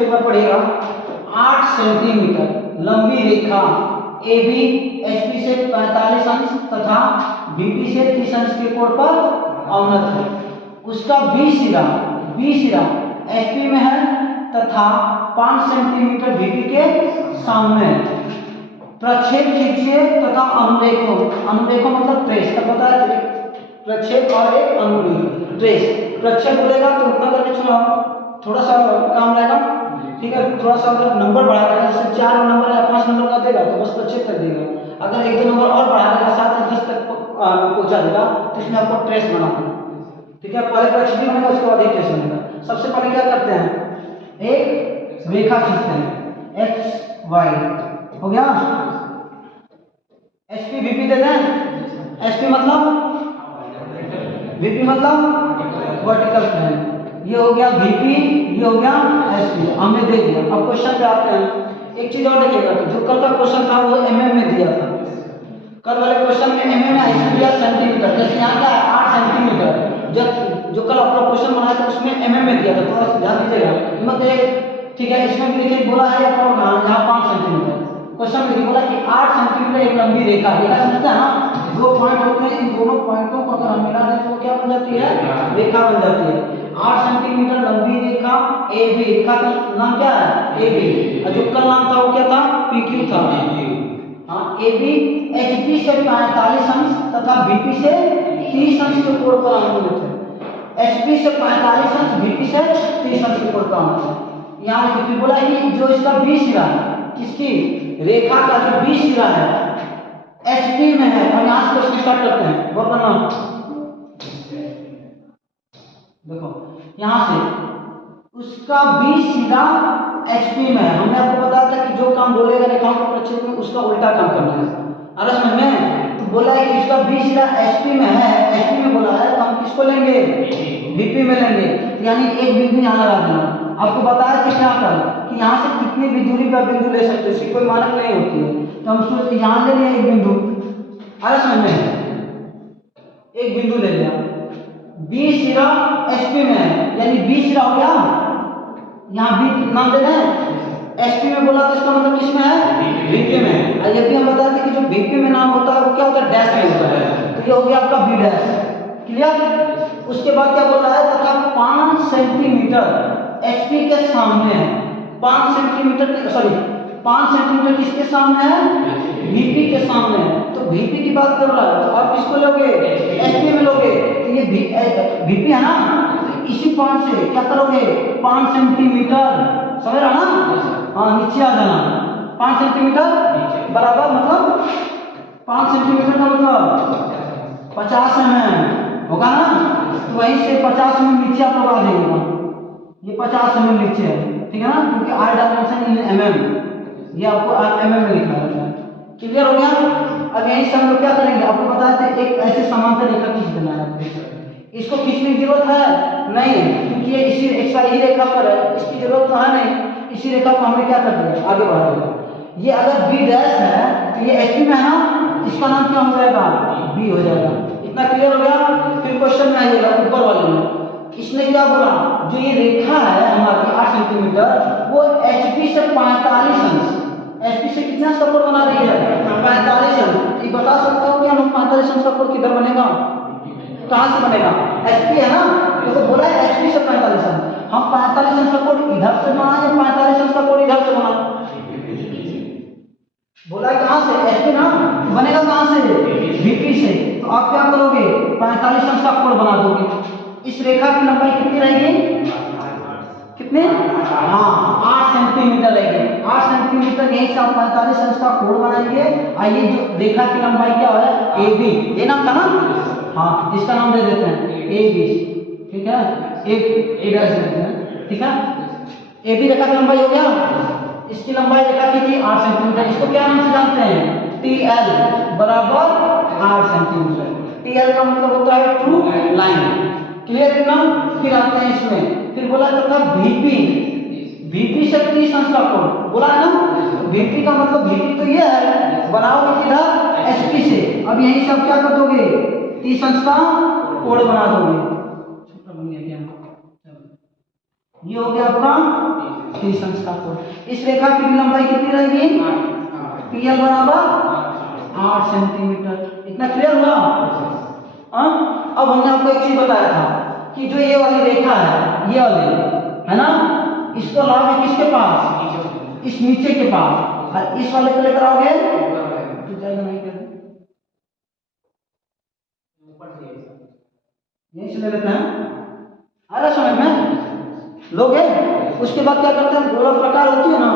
इसको एक बार पढ़िएगा। 8 सेंटीमीटर लंबी रेखा AB HP से 45 अंश तथा BP से 30 अंश के कोण पर अवनत है। उसका B सिरा HP में है तथा 5 सेंटीमीटर BP के सामने है। प्रक्षेप खींचिए तथा अनुरेखों मतलब ट्रेस का पता है, प्रक्षेप और एक अनुरेख ट्रेस। प्रक्षेप बोलेगा तो उतना करके चलो, थोड़ा सा काम रहेगा, ठीक है। थोड़ा सा अगर नंबर बढ़ा देगा, जैसे 4 नंबर या 5 नंबर का देगा तो बस प्रक्षेप कर देगा। अगर 1-2 नंबर और बढ़ा देगा, 7 से 10 तक पहुंचा देगा तो इसमें आपको ट्रेस बनाना है, ठीक है। पहले प्रक्षेप बनेगा, उसके बाद एक ट्रेस बनेगा। सबसे पहले क्या करते हैं, एक रेखा खींचते हैं एक्स वाई, हो गया। एसपी वीपी दे दें, एसपी मतलब वीपी मतलब वर्टिकल प्लेन, ये हो गया वीपी, ये हो गया एसपी, हमने दे दिया। अब क्वेश्चन पे आते हैं। एक चीज और देखिएगा, तो जो कल का क्वेश्चन था वो एमएम में दिया था। कल वाले क्वेश्चन में एमएम में आया दिया सेंटीमीटर, जैसे यहाँ क्या है 8 सेंटीमीटर। जब जो कल आपका क्वेश्चन बनाया था उसमें एमएम में दिया था, थोड़ा सा ध्यान दीजिएगा, मतलब ठीक है। इसमें भी देखिए बोला है आपको यहाँ 5 सेंटीमीटर, क्वेश्चन में बोला कि 8 सेंटीमीटर एक लंबी रेखा, रेखा समझता है ना, 2 पॉइंट होते हैं, इन दोनों पॉइंटों को अगर हम मिला दें तो क्या बन जाती है, रेखा बन जाती है। 8 सेंटीमीटर लंबी रेखा AB, रेखा का नाम क्या है AB, और जो कल नाम था वो क्या था, PQ था। हाँ, AB HP से 45 अंश तथा BP से 30 अंश के कोण पर अनुमित है। HP से 45 अंश, BP से 30 अंश के कोण पर अनुमित है। यहाँ देखिए बोला कि जो इसका B सिरा है, किसकी रेखा का जो B सिरा है HP में है, और यहाँ से क्वेश्चन स्टार्ट करते हैं। वो करना देखो, यहाँ से उसका B सिरा HP में है। हमने आपको बताया था कि जो काम बोलेगा रेखाओं के प्रक्षेप में उसका उल्टा काम करना है। अरे समझ में, तो बोला है कि इसका B सिरा HP में है, HP में बोला है तो हम किसको लेंगे, VP में लेंगे, यानी एक बिंदु यहाँ लगा देना। आपको बताया था क्या कर कि यहाँ से कितनी भी दूरी पर बिंदु ले सकते हैं, इसकी कोई मानक नहीं होती है, तो हम सोचते यहाँ ले लिया एक बिंदु। अरे समझ में, एक बिंदु ले लिया, B सिरा HP में है, यानी B सिरा हो गया, यहाँ B नाम दे दें, SP में बोला तो इसका मतलब किसमें है, VP में। और ये भी हम बताते हैं कि जो VP में नाम होता है वो क्या होता है, डैश में होता है, तो ये हो गया आपका B डैश, क्लियर। उसके बाद क्या बोला है, तथा 5 सेंटीमीटर HP के सामने है, 5 सेंटीमीटर सॉरी 5 सेंटीमीटर किसके सामने है, VP के सामने है। तो VP की बात कर रहा है तो आप किसको लोगे, SP में लोगे, तो ये VP है ना, तो इसी पॉइंट से क्या करोगे, 5 सेंटीमीटर, समझ रहा ना, हाँ नीचे आ जाना। 5 सेंटीमीटर बराबर मतलब 5 सेंटीमीटर का मतलब 50 mm होगा ना, तो वहीं से 50 mm नीचे आप लगा देंगे, ये 50 mm नीचे है, ठीक है ना, क्योंकि I डायमेंशन इन mm, ये आपको mm में लिखा रहता है, क्लियर हो गया। अब यहीं से हम लोग क्या करेंगे, आपको बताया था एक ऐसे समांतर रेखा खींच देना है। इसको खींचने की जरूरत है नहीं, क्योंकि ये इसी XY रेखा पर है, इसकी जरूरत तो है नहीं। इसी रेखा को हमने क्या कर दिया, आगे बढ़ा दिया। ये अगर B डैश है तो ये HP में है ना, इसका नाम क्या हो जाएगा, B हो जाएगा। इतना क्लियर हो गया। फिर क्वेश्चन में आइएगा ऊपर वाले में, इसने क्या बोला, जो ये रेखा है हमारी 8 सेंटीमीटर वो HP से 45 अंश, HP से कितना अंश का कोण बना रही है, 45 अंश। ये बता सकते हो कि हम 45 अंश का कोण किधर बनेगा, कहाँ से बनेगा, HP है ना, तो बोला है HP से 45 अंश। हम 45 अंश का कोण इधर से बना या 45 अंश का कोण इधर से बना, बोला है कहाँ से, HP ना, बनेगा कहाँ से, VP से। तो आप क्या करोगे, 45 अंश का कोण बना दोगे। इस रेखा की लंबाई कितनी रहेगी, कितने, हाँ 8 सेंटीमीटर रहेगी। 8 सेंटीमीटर, यहीं से आप 45 अंश का कोण बनाएंगे। आइए जो रेखा की लंबाई क्या है, AB, ये नाम था ना, हाँ इसका नाम दे देते हैं AB, ठीक है, एक डैश देते हैं, ठीक है। AB रेखा की लंबाई हो गया, इसकी लंबाई रेखा की थी 8 सेंटीमीटर, इसको क्या नाम से जानते हैं, TL बराबर 8 सेंटीमीटर। TL का मतलब होता है ट्रू लाइन, क्लियर ना। फिर आते हैं इसमें, फिर बोला जाता है VP से 30 अंश का कोण, बोला है ना, VP का मतलब VP तो ये है, बनाओगे किधर, SP से। अब यहीं से आप क्या कर दोगे, 30 अंश का कोण बना दोगे। ये हो गया आपका 3 संख्या कोण। इस रेखा की लंबाई कितनी रहेगी? PL बराबर 8 सेंटीमीटर। इतना क्लियर हुआ? अब हमने आपको एक चीज बताया था कि जो ये वाली रेखा है, ये वाली है ना, इसको लाओगे किसके पास? इस नीचे के पास, और इस वाले को लेकर आओगे तो जाएगा नहीं, कर यही से ले लेते हैं। आ रहा समझ में? लोग है। उसके बाद क्या करते हैं, गोला प्रकार होती है ना,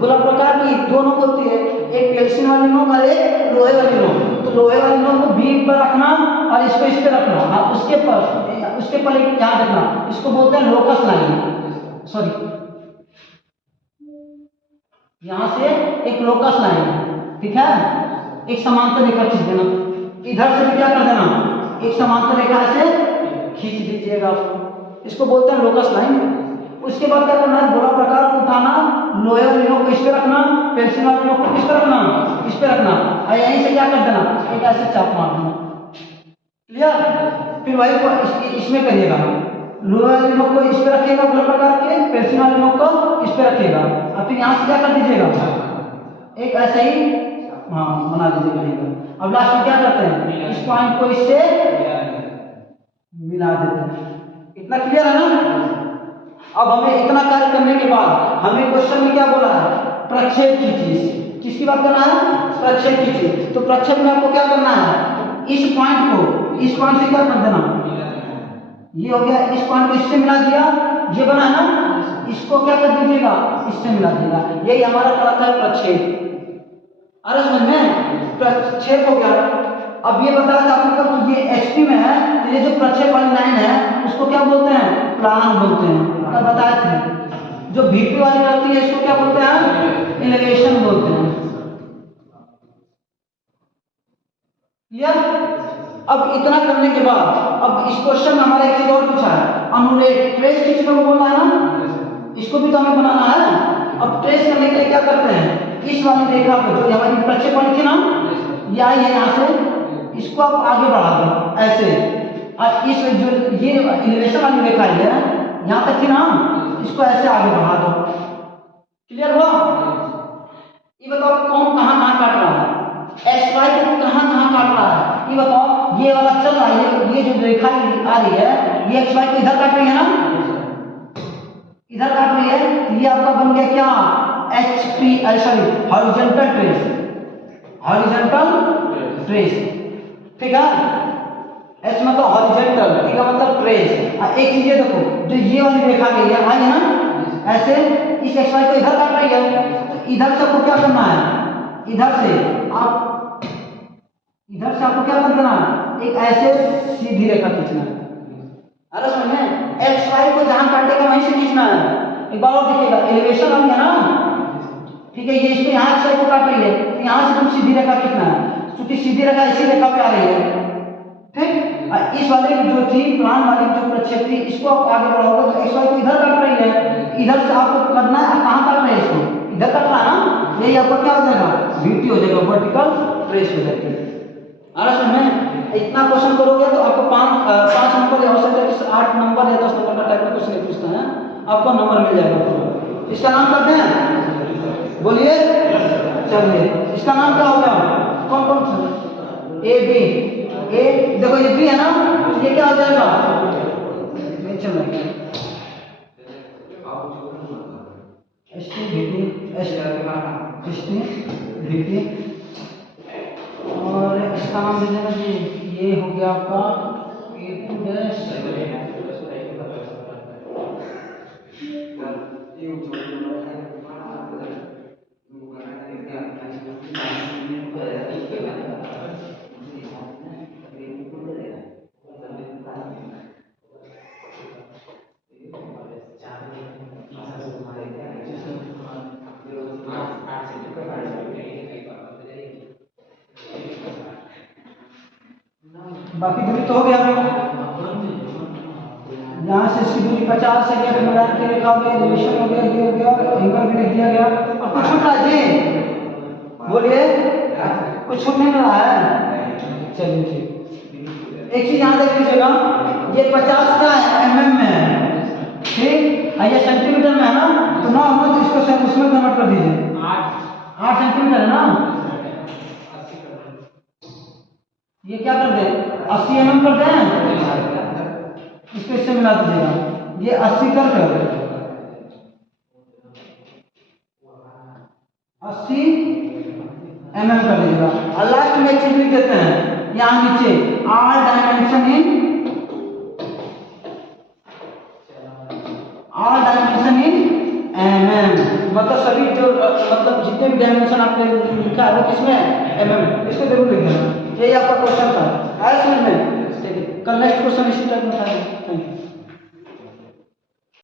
गोला प्रकार की दो नोक होती है, एक कैल्शियम वाली नोक और एक लोहे वाली नोक। तो लोहे वाली नोक को बी पर रखना और इसको इस पे रखना, और उसके पर एक क्या रखना, इसको बोलते हैं लोकस लाइन। सॉरी, यहां से एक लोकस लाइन, ठीक है, एक समांतर रेखा खींच देना। इधर से भी क्या कर देना, एक समांतर रेखा से खींच दीजिएगा, इसको बोलते हैं लोकस लाइन। उसके बाद क्या करना है, गोला प्रकार को उठाना, लोहे वाली नोक को इस पे रखना, पेंसिल वाली नोक को किस पे रखना, इस पे रखना, और यहीं से क्या कर देना, एक ऐसे चाप मार देना। क्लियर? फिर वही को इसमें करिएगा, लोहे वाली नोक को इस पे रखिएगा गोला प्रकार के, पेंसिल वाली नोक को इस पे रखिएगा, और फिर यहाँ से क्या कर दीजिएगा, एक ऐसे ही बना दीजिएगा। अब लास्ट में क्या करते हैं, इस पॉइंट को इससे मिला देते हैं। इतना क्लियर है ना? अब हमें इतना कार्य करने के बाद हमें क्वेश्चन में क्या बोला है, प्रक्षेप कीजिए। किसकी बात करना है, प्रक्षेप कीजिए। तो प्रक्षेप में आपको क्या करना है, इस पॉइंट को इस पॉइंट से क्या कर देना, ये हो गया, इस पॉइंट को इससे मिला दिया, ये बना है ना, इसको क्या कर दीजिएगा, इससे मिला दीजिएगा। यही हमारा कहलाता है प्रक्षेप। अरे समझ में, प्रक्षेप हो गया। अब ये बताया था आपको, ये एचपी में है, तो ये जो प्रक्षेप वाली लाइन है उसको क्या बोलते हैं, प्लान बोलते हैं। कल बताए थे। जो भीपी वाली रहती है इसको क्या बोलते हैं, एलिवेशन बोलते हैं। क्लियर? अब इतना करने के बाद अब इस क्वेश्चन में हमारा एक चीज और पूछा है, अनुरेख ट्रेस खींचने को बोला है ना, इसको भी तो हमें बनाना है। अब ट्रेस करने के लिए क्या करते हैं, इस वाली रेखा को जो हमारी प्रक्षेप वाली थी ना, ये आई है यहाँ से, इसको आप आगे बढ़ा दो ऐसे, और इस जो ये एलिवेशन वाली रेखा है यहाँ तक थी ना, इसको ऐसे आगे बढ़ा दो। क्लियर हुआ? ये बताओ कौन कहाँ कहाँ काट रहा है, एक्स वाई को कहाँ कहाँ काट रहा है, ये बताओ। ये वाला चल रहा है, ये जो रेखा आ रही है, ये एक्स वाई को इधर काट रही है ना, इधर काट रही है, तो ये आपका बन गया क्या, H P sorry horizontal trace, horizontal trace. ठीक है, एच मतलब हॉरिजॉन्टल, टी का मतलब ट्रेस। एक चीज ये देखो, जो ये वाली रेखा गई है आई है ना, ऐसे इस एक्स वाई को इधर काट रही है, तो इधर से आपको क्या करना है, इधर से आपको क्या कर देना है, एक ऐसे सीधी रेखा खींचना है। अरे समझ में, एक्स वाई को जहां काटेगा वहीं से खींचना है। एक बार और देखिएगा, एलिवेशन वाली है ना, ठीक है, ये इसको यहाँ एक्स वाई को काट रही है, तो यहाँ से तुम सीधी रेखा खींचना है, क्योंकि सीधी रेखा इसी रेखा पे आ रही है। ठीक, इस वाले जो थी प्लान वाली जो प्रक्षेप थी, इसको आप आगे बढ़ाओगे तो एक्स वाई को इधर काट रही है, इधर से आपको करना है, कहाँ काट रहे हैं, इसको इधर काट रहा है ना, यही आपका क्या हो जाएगा, वीटी हो जाएगा, वर्टिकल ट्रेस हो जाएगी। अरे समझ में, इतना क्वेश्चन करोगे तो आपको 5 नंबर हो सकता है, 8 नंबर या 10 नंबर का टाइप का क्वेश्चन पूछता है, आपको नंबर मिल जाएगा। इसका नाम करते हैं, बोलिए, चलिए इसका नाम क्या होगा, कौन कौन सा, ए बी, ए देखो ये बी है ना, ये क्या हो जाएगा, चल रहा है S T B T, S T B T, और इसका नाम दे देना जी, ये हो गया आपका A2 डैश, बाकी दूरी तो हो गया, यहाँ से इसकी दूरी 50 है, क्या मिला के लिखा हो गया, एलिवेशन हो गया, ये हो गया, एंगल भी लिख दिया गया। और कुछ छूट रहा है जी, बोलिए, कुछ छूट नहीं रहा है, चलिए ठीक। एक चीज यहाँ देख लीजिएगा, ये 50 का एमएम में है, ठीक, ये सेंटीमीटर में है ना, तो 9 होगा तो इसको उसमें कन्वर्ट कर दीजिए। 8 सेंटीमीटर है ना, ये क्या कर दे 80 mm कर दें, इसको इससे मिला दीजिएगा, ये 80 कर 80 mm कर दीजिएगा। और लास्ट में एक चीज लिख देते हैं यहाँ नीचे, ऑल डायमेंशन इन mm, मतलब सभी जो मतलब जितने भी डायमेंशन आपने लिखा है वो किसमें mm, इसको जरूर लिख देना। यही आपका क्वेश्चन था, आया समझ में? कल नेक्स्ट क्वेश्चन इसी टाइप में था।